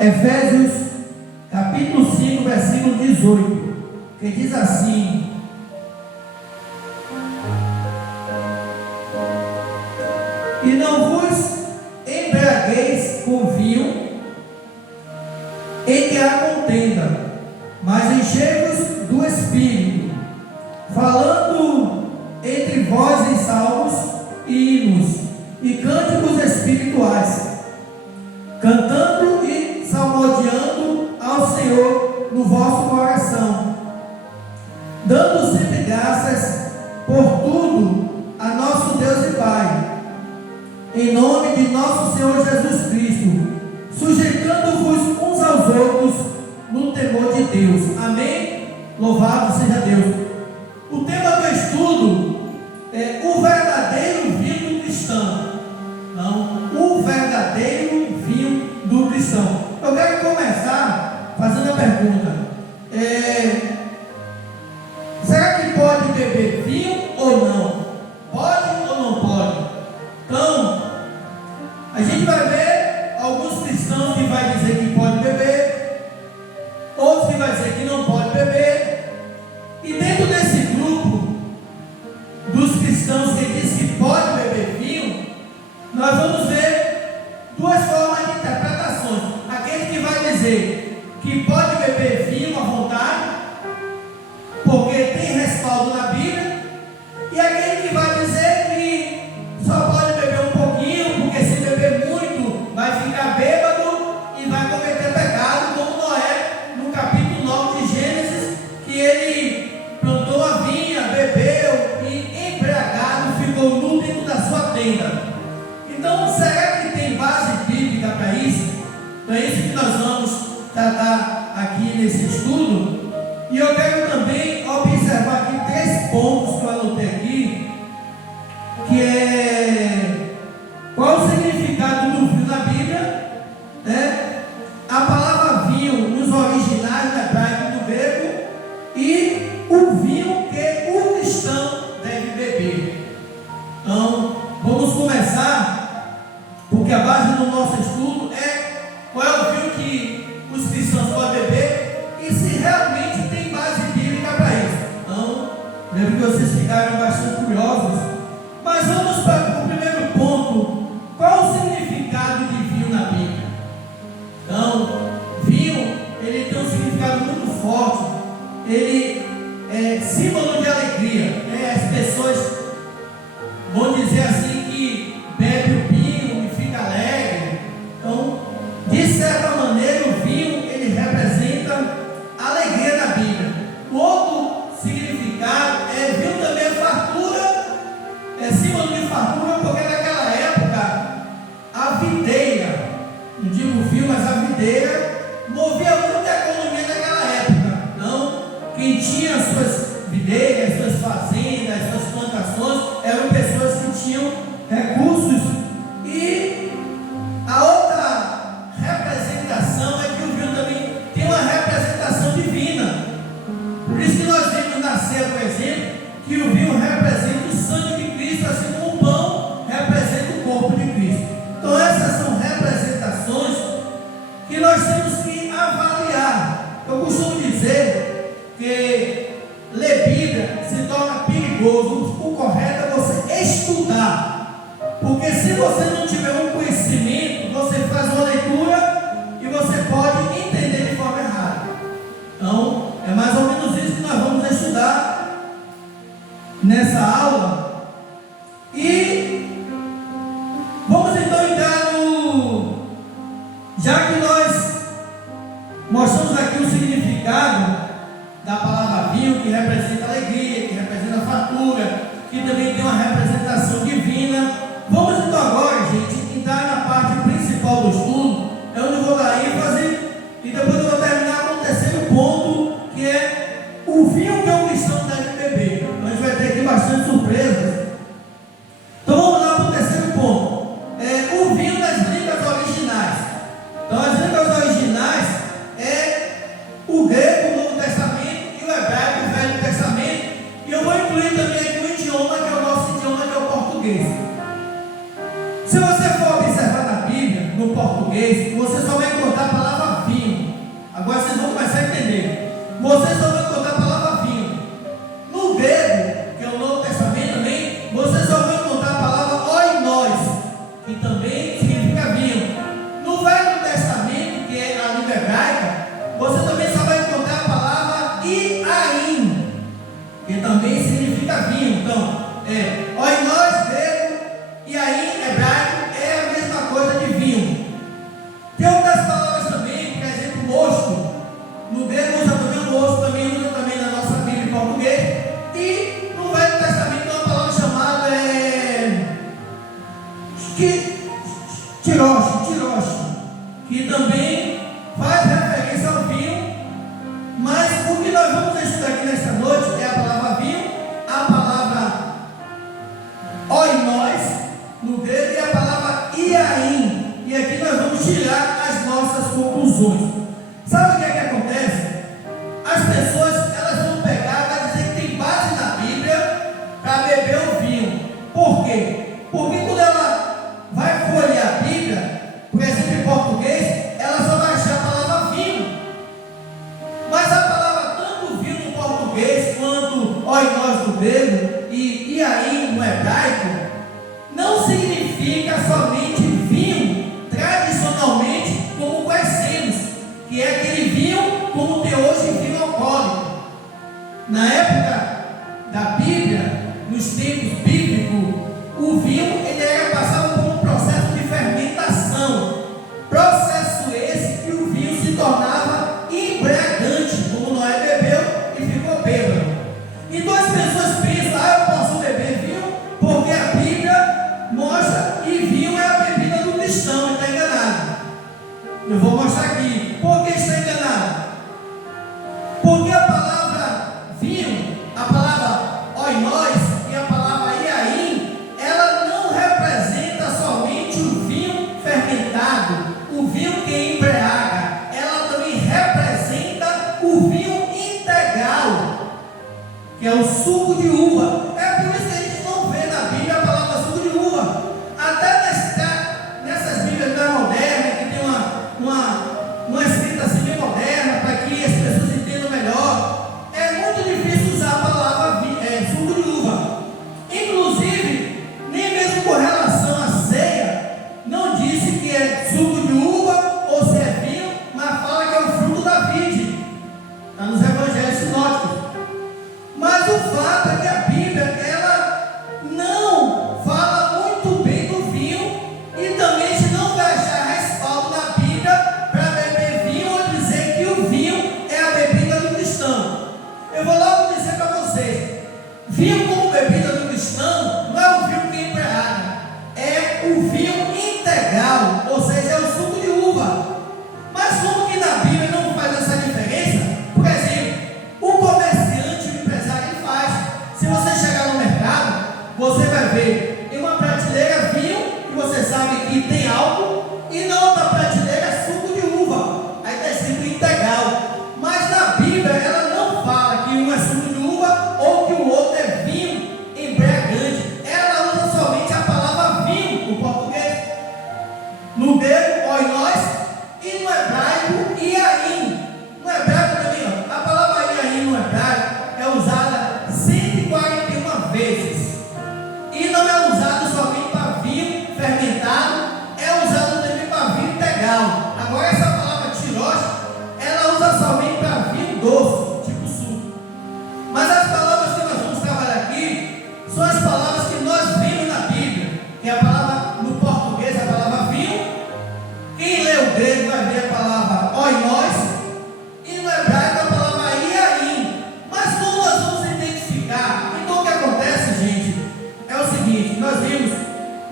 Efésios capítulo 5, versículo 18, que diz assim: e não vos embriagueis com vinho, em que há contenda, mas enchei-vos do Espírito, falando entre vós em salmos e hinos e cânticos espirituais, cantando e salmodiando ao Senhor no vosso coração, dando sempre graças por tudo a nosso Deus e Pai, em nome de nosso Senhor Jesus Cristo, sujeitando-vos uns aos outros no temor de Deus. Amém? Louvado seja Deus. O tema do estudo é o verdadeiro vinho do cristão. Não, o verdadeiro vinho do cristão. Eu quero começar fazendo a pergunta: será que pode beber vinho ou não? Pode ou não pode? Então, a gente vai ver alguns cristãos que vai dizer que pode beber, outros que vai dizer que não pode beber, e dentro desse grupo dos cristãos que diz que pode beber vinho, nós vamos ver duas formas de interpretações. Aquele que vai dizer que pode beber vinho à vontade, porque tem respaldo na Bíblia, e aquele que vai dizer que só pode beber um pouquinho, porque se beber muito vai ficar bêbado e vai cometer pecado, como Noé, no capítulo 9 de Gênesis, que ele plantou a vinha, bebeu e embriagado ficou nu dentro da sua tenda. Então, será que tem base bíblica para isso? Então é isso que nós vamos tratar aqui nesse estudo. E eu quero também observar aqui 3 pontos que eu anotei aqui, que é qual o significado do vinho na Bíblia, né? A palavra vinho nos originais do hebraico e do grego, e o vinho que o cristão deve beber. Então, vamos começar, porque a base do nosso estudo é qual é o vinho que os cristãos podem beber e se realmente tem base bíblica para isso. Então, lembro que vocês ficaram bastante curiosos, mas vamos para o primeiro ponto: qual o significado de vinho na Bíblia? Então, vinho, ele tem um significado muito forte, ele é símbolo de alegria, né? As pessoas vão dizer assim que bebe o vinho e fica alegre. Então, de certa maneira, o vinho, ele representa alegria na Bíblia. O outro significado é vinho também é fartura, é símbolo de fartura, porque naquela época a videira, não digo vinho, mas a videira movia muita economia naquela época. Então, quem tinha suas videiras, suas fazendas, suas plantações, eram pessoas que tinham recursos. E a outra representação é que o vinho também tem uma representação divina. Por isso que nós vemos na ceia, por exemplo, que o vinho representa o sangue de Cristo, assim como o pão representa o corpo de Cristo. Então essas são representações que nós temos que avaliar. Eu costumo dizer que ler Bíblia se torna perigoso. O correto é você estudar, porque se você não tiver um conhecimento, você faz uma leitura e você pode entender de forma errada. Então é mais ou menos isso que nós vamos estudar nessa aula. E vamos então entrar no... Já que nós mostramos aqui o significado da palavra vinho, que representa alegria, que representa fartura, que também tem uma representação divina, vamos então agora, gente, entrar na parte principal do estudo, é onde eu vou dar ênfase, e depois eu vou terminar com o terceiro ponto, que é o vinho que o cristão deve beber. Então a gente vai ter aqui bastante surpresas. Então vamos lá para o terceiro ponto, o vinho das línguas originais. Então as línguas originais é o grego, o Novo Testamento, e o hebraico, o Velho Testamento, e eu vou incluir também aqui o idioma, que é o nosso idioma, que é o português. Se você for observar na Bíblia, no português, você só vai encontrar a palavra Agora vocês vão começar a entender. Vocês só vão encontrar a palavra vinho. No grego, que é o Novo Testamento também, vocês só vão encontrar a palavra oinós, que também significa vinho. No Velho Testamento, que é a língua hebraica, você também só vai encontrar a palavra iaim, que também significa vinho. Então, oinós grego, iaim hebraico é a mesma coisa de vinho. Tem outras palavras também, por exemplo, mosto. No grego usa também o mosto, também usa também na nossa Bíblia em português. E no Velho Testamento tem uma palavra chamada tiroche, que também faz referência ao vinho. Mas o que nós vamos estudar aqui nesta noite é a palavra vinho, a palavra oinós no grego e a palavra iaim. E aqui nós vamos tirar as nossas conclusões. Sabe o que é que acontece? As pessoas, elas vão pegar, vai dizer que tem base na Bíblia para beber o vinho. Por quê? Porque quando ela vai folhear a Bíblia, por exemplo em português, ela só vai achar a palavra vinho. Mas a palavra tanto vinho no português quanto oinós no grego e iaim no hebraico não significa somente vinho tradicionalmente como conhecemos, que é aquele vinho como tem hoje vinho alcoólico. Na época da Bíblia, nos tempos bíblicos, o vinho ele era passado por um processo de fermentação, processo esse que o vinho se tornava embriagante, como Noé bebeu e ficou bêbado. Então as pessoas pensam, eu posso beber vinho porque a Bíblia mostra que vinho é a bebida do cristão. Está enganado. Eu vou mostrar aqui. Por que está enganado? Porque a palavra vinho, a palavra oinós e a palavra iaim, ela não representa somente o vinho fermentado, o vinho que embriaga. Ela também representa o vinho integral, que é o suco de uva. É por isso que a gente não vê na Bíblia a palavra suco de uva. Até nessas Bíblias mais modernas, que tem uma escrita assim bem moderna, para que as pessoas entendam melhor, é muito difícil usar a palavra suco de uva. Inclusive, nem mesmo com relação à ceia, não disse que é suco de uva ou se é vinho, mas fala que é o fruto da vide. Está nos evangelhos sinóticos. Mas o fato é que a Bíblia, ela não fala muito bem do vinho, e também a gente não vai achar respaldo na Bíblia para beber vinho ou dizer que o vinho é a bebida do cristão. Eu vou logo dizer para vocês, vinho como bebida do cristão não é o vinho que embriaga, é o vinho integral, ou seja, é o suco de uva. Mas como que na Bíblia não faz essa diferença? Por exemplo, o comerciante, o empresário, ele faz. Se você chegar no mercado, você vai ver em uma prateleira vinho, que você sabe que tem álcool, e na outra prateleira suco de uva. Aí está escrito integral. Mas na Bíblia ela não fala que um é suco de uva ou que o outro é vinho embriagante. Ela usa somente a palavra vinho no português, no grego oinós e no hebraico iaim. No hebraico também, a palavra iaim no hebraico é usada 141 vezes. E não é usado somente para vinho fermentado, é usado também para vinho integral. Agora essa palavra tiroche, ela usa somente para vinho doce, tipo suco. Mas as palavras que nós vamos trabalhar aqui são as palavras que nós vemos na Bíblia, que é a palavra no português, a palavra vinho. Quem lê o grego vai ver a palavra oinós, e no hebraico a palavra iaim. Mas como nós vamos identificar? Então o que acontece, gente, é o seguinte: nós vimos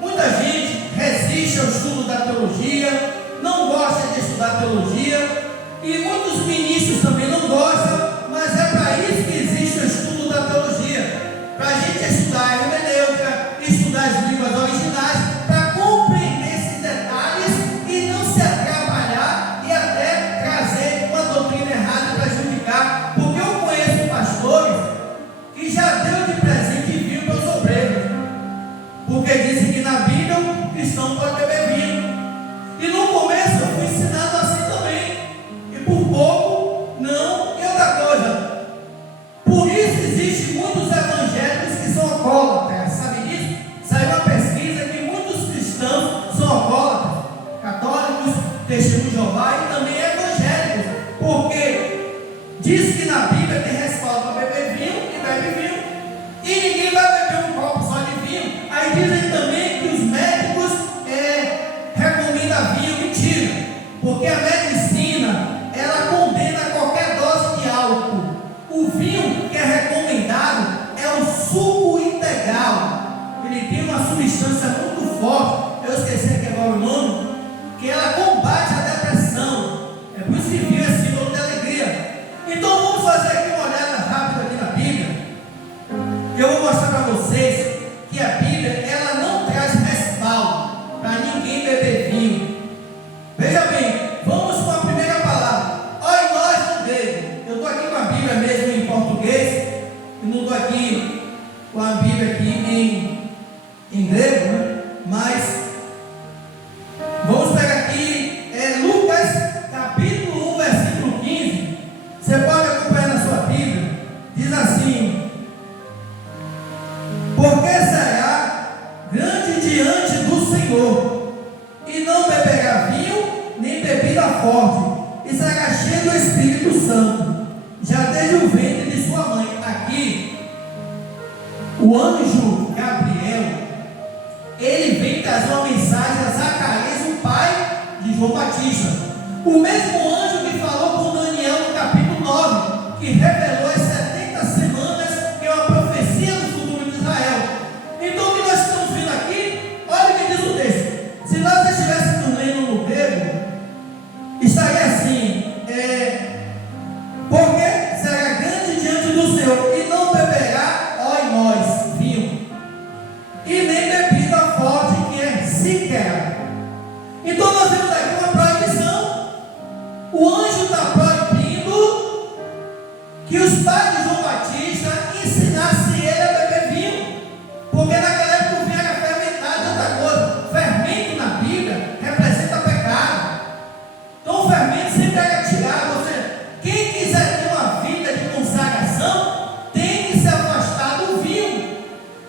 muita gente resiste ao estudo da teologia, não gosta de estudar testemunhos de Jeová e também evangélicos, porque diz que na Bíblia tem respaldo para beber vinho e bebe vinho, e ninguém vai beber um copo só de vinho. Aí dizem também que os médicos recomendam vinho. Mentira, porque a medicina ela condena qualquer dose de álcool. O vinho que é recomendado é o suco integral. Ele tem uma substância muito forte, eu esqueci aqui agora o nome, que ela combate a depressão. É por isso que vinho é símbolo de alegria. Então vamos fazer aqui uma olhada rápida aqui na Bíblia. Eu vou mostrar para vocês que a Bíblia ela não traz respaldo para ninguém beber vinho. Veja bem, vamos com a primeira palavra. Olha nós no grego. Eu estou aqui com a Bíblia mesmo em português, e não estou aqui com a Bíblia aqui em grego, né? Mas vamos pegar aqui Lucas capítulo 1, versículo 15. Você pode acompanhar na sua Bíblia. Diz assim: porque será grande diante do Senhor, e não beberá vinho, nem bebida forte, e será cheio do Espírito Santo, já desde o ventre de sua mãe. Aqui, o anjo Gabriel, ele vem trazer uma mensagem a Zacarias, o pai de João Batista. O mesmo anjo que falou com Daniel no capítulo 9, que revelou as 70 semanas, que é uma profecia do futuro de Israel. Então o que nós estamos vendo aqui, olha o que diz o texto. Se nós estivéssemos lendo no grego, estaria assim: porque será grande diante do Senhor, e não beberá, ó em nós, vinho, e nem bebida forte, que é sequer. Então nós vemos aqui uma proibição. O anjo está proibindo que os pais de João Batista ensinassem ele a beber vinho, porque naquela época o vinho era fermentado de outra coisa. Fermento na Bíblia representa pecado. Então o fermento sempre era tirado. Ou seja, quem quiser ter uma vida de consagração tem que se afastar do vinho,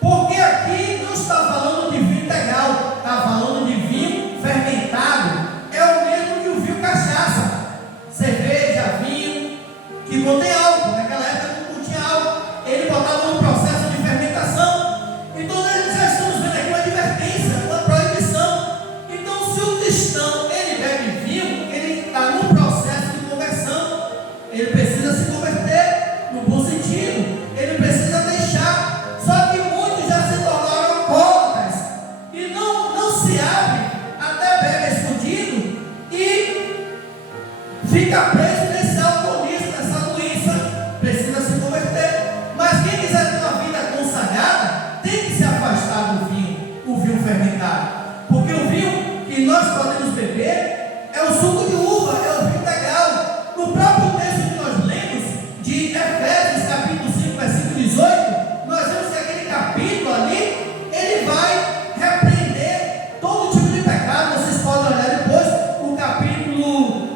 porque aqui não está falando de vinho integral, está falando de vinho fermentado. É o mesmo que o vinho cachaça, cerveja, vinho que contém álcool. Naquela época não tinha álcool, ele botava no processo de fermentação. Então nós já estamos vendo aqui uma advertência, uma proibição. Então se o cristão ele bebe vinho, ele está no processo de conversão, ele precisa se converter no bom sentido, ele precisa deixar. Só que muitos já se tornaram alcoólatras e não se abre, até bebe escondido e fica preso nesse alcoolismo, nessa doença. Precisa se converter. Mas quem quiser ter uma vida consagrada tem que se afastar do vinho, o vinho fermentado, porque o vinho que nós podemos beber é o suco de uva, é o vinho integral. No próprio texto que nós lemos de Efésios capítulo 5, versículo 18, nós vemos que aquele capítulo ali, ele vai repreender todo tipo de pecado. Vocês podem olhar depois o capítulo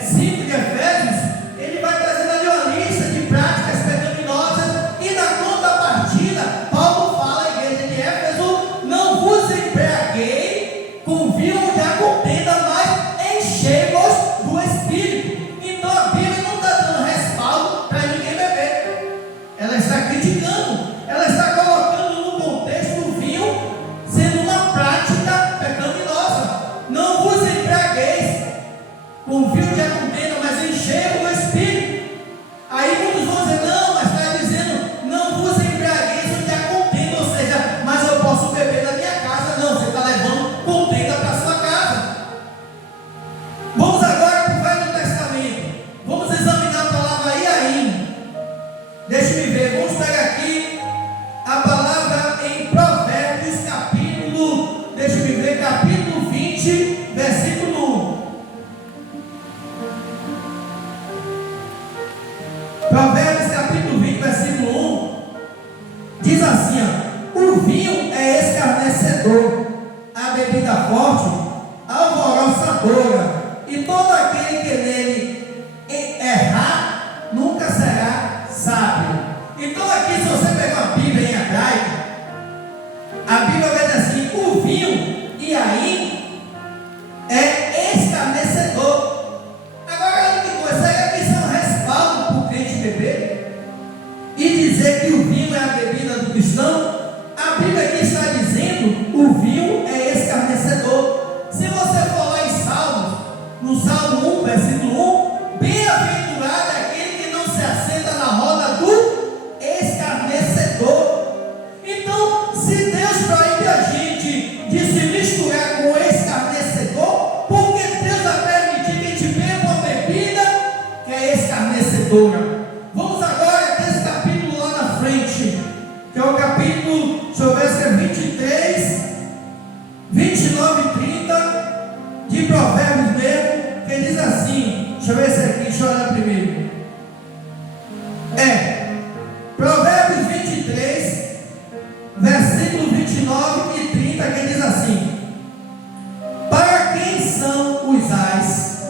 5 de Efésios, ele vai trazendo ali uma lista de práticas pecaminosas, e na contrapartida, Paulo fala à igreja de Éfeso: não vos embriaguei com vinho onde há contenda, mas enchei-vos do Espírito. Então a Bíblia não está dando respaldo para ninguém beber, ela está criticando, ela está colocando no contexto o vinho sendo uma prática pecaminosa. Não vos embriagueis com vinho onde há contenda, mas enchei-vos do Espírito. Aí muitos vão dizer: não, mas está dizendo não vos embriagueis onde há contenda, ou seja, mas eu posso beber na minha casa. Não, você está levando contenda para a sua casa. Vamos agora para o Velho Testamento. Vamos examinar a palavra Iaim. Deixe-me ver, vamos pegar aqui a palavra em Provérbios capítulo, deixe-me ver, capítulo 20, versículo 1. Provérbios capítulo 20, versículo 1, diz assim: o vinho é escarnecedor, a bebida forte, alvoroçadora, e todo aquele que nele errar, nunca será sábio. Então aqui, se você pegar a Bíblia em hebraico, a Bíblia vai dizer assim: o vinho, e aí, é escarnecedor. enriquecedora. Vamos agora ter esse capítulo lá na frente, que é o capítulo, deixa eu ver se é 23, 29 e 30 de Provérbios mesmo, que diz assim, deixa eu ver esse aqui, deixa eu olhar primeiro. Provérbios 23, versículo 29 e 30, que diz assim: para quem são os ais?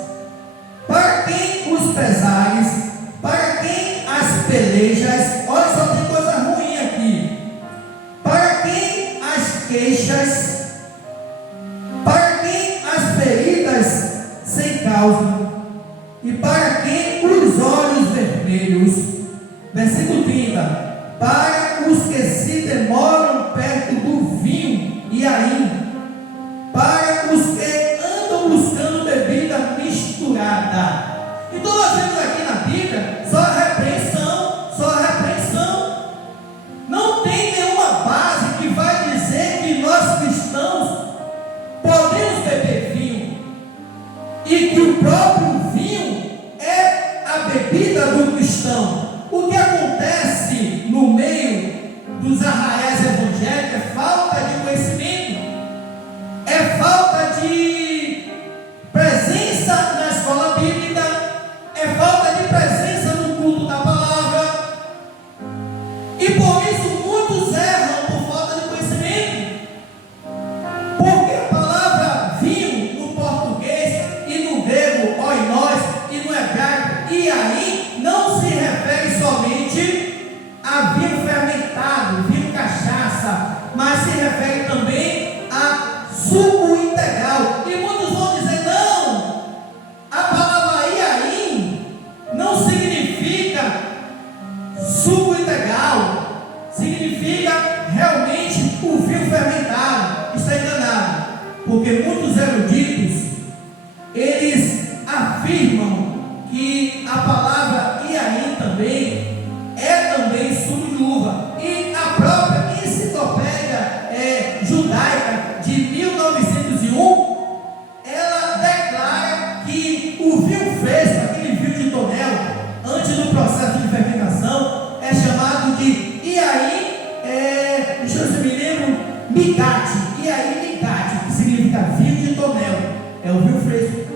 Para quem os pesares? Para quem as pelejas? Olha, só tem coisa ruim aqui. Para quem as queixas? Para quem as feridas sem causa? E para quem os olhos vermelhos? Versículo 30: para os que se demoram perto do vinho e ainda, para os que andam buscando bebida misturada. Então nós vemos aqui na Bíblia só a repreensão, só a repreensão. Não tem nenhuma base que vai dizer que nós cristãos podemos beber vinho, e que o próprio vinho é a bebida do cristão. O que acontece no meio dos arraiais evangélicos é falta de conhecimento, é falta de presença na escola bíblica, é falta de presença no culto da palavra, e por isso muitos erram por falta de conhecimento, porque a palavra vinho no português e no grego oinós e no hebraico e aí não se refere somente a vinho fermentado, vinho cachaça, mas se refere também a suco integral. E muitos vão dizer: não, a palavra iaim não significa suco integral, significa realmente o vinho fermentado. Está enganado, porque muitos eruditos, eles afirmam que a palavra iaim também é também suco de uva, e a própria enciclopédia judaica de 1901, ela declara que o vinho fresco, aquele vinho de tonel, antes do processo de fermentação, é chamado de iaim, deixa eu ver se me lembro, migate, iaim migate, que significa vinho de tonel, é o vinho fresco.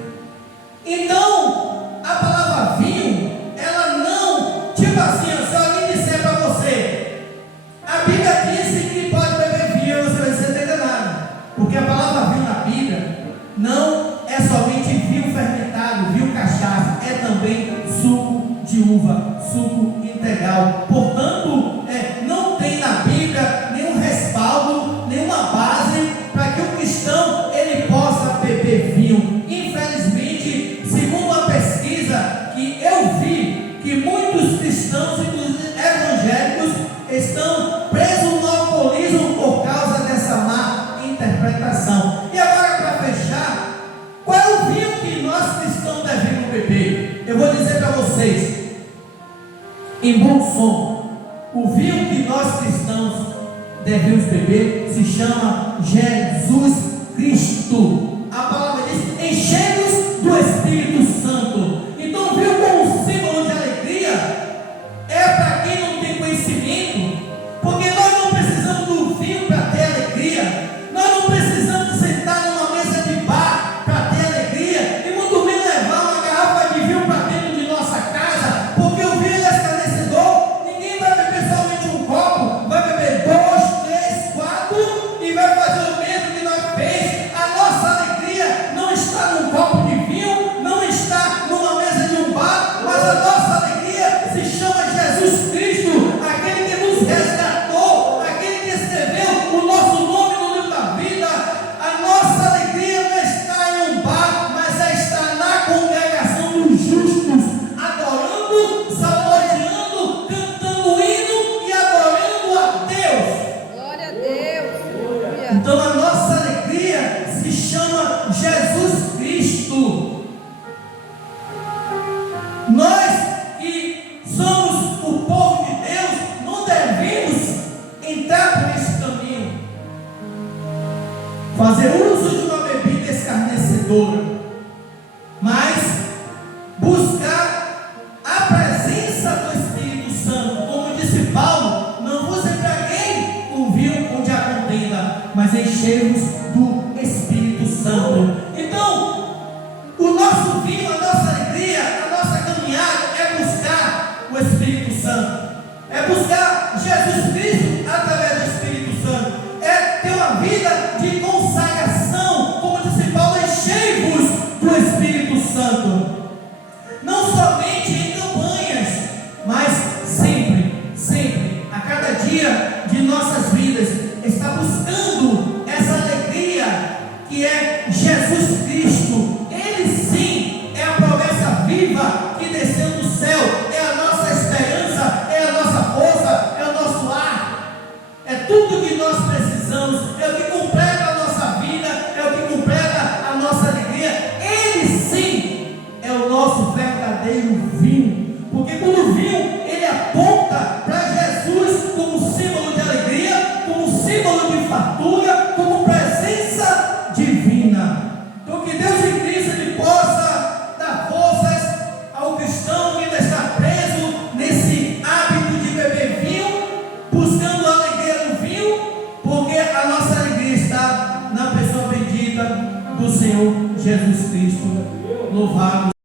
Então, a palavra vinho, ela não, tipo assim, se alguém disser para você, a Bíblia disse que pode beber vinho, você vai ser enganado, porque a palavra vinho na Bíblia não é somente vinho fermentado, vinho cachaça, é também suco de uva, suco integral. Portanto, não tem na Bíblia nenhum respaldo, nenhuma base para que o cristão ele possa beber vinho. Infelizmente, segundo uma pesquisa que eu vi, que muitos cristãos, inclusive evangélicos, estão presos no alcoolismo por causa dessa má interpretação. E agora, para fechar, qual é o vinho que nós cristãos devemos beber? Eu vou dizer para vocês, em bom som, o vinho que nós cristãos devemos beber se chama Jesus Cristo. A palavra diz: enchei-nos do Espírito Santo. Então, vinho como símbolo de alegria é para quem não tem conhecimento, porque nós não precisamos do vinho para ter alegria, nós não precisamos sentar numa mesa de bar para ter alegria, e muito menos levar uma garrafa de vinho para dentro de nossa casa, porque o vinho é esclarecedor. Ninguém vai beber somente um copo, vai beber 2, 3, 4 e vai fazer o mesmo que nós fez. A nossa alegria o vinho, porque quando o vinho ele aponta para Jesus como símbolo de alegria, como símbolo de fartura, como presença divina. Então que Deus em Cristo ele possa dar forças ao cristão que ainda está preso nesse hábito de beber vinho, buscando a alegria do vinho, porque a nossa alegria está na pessoa bendita do Senhor Jesus Cristo. Louvado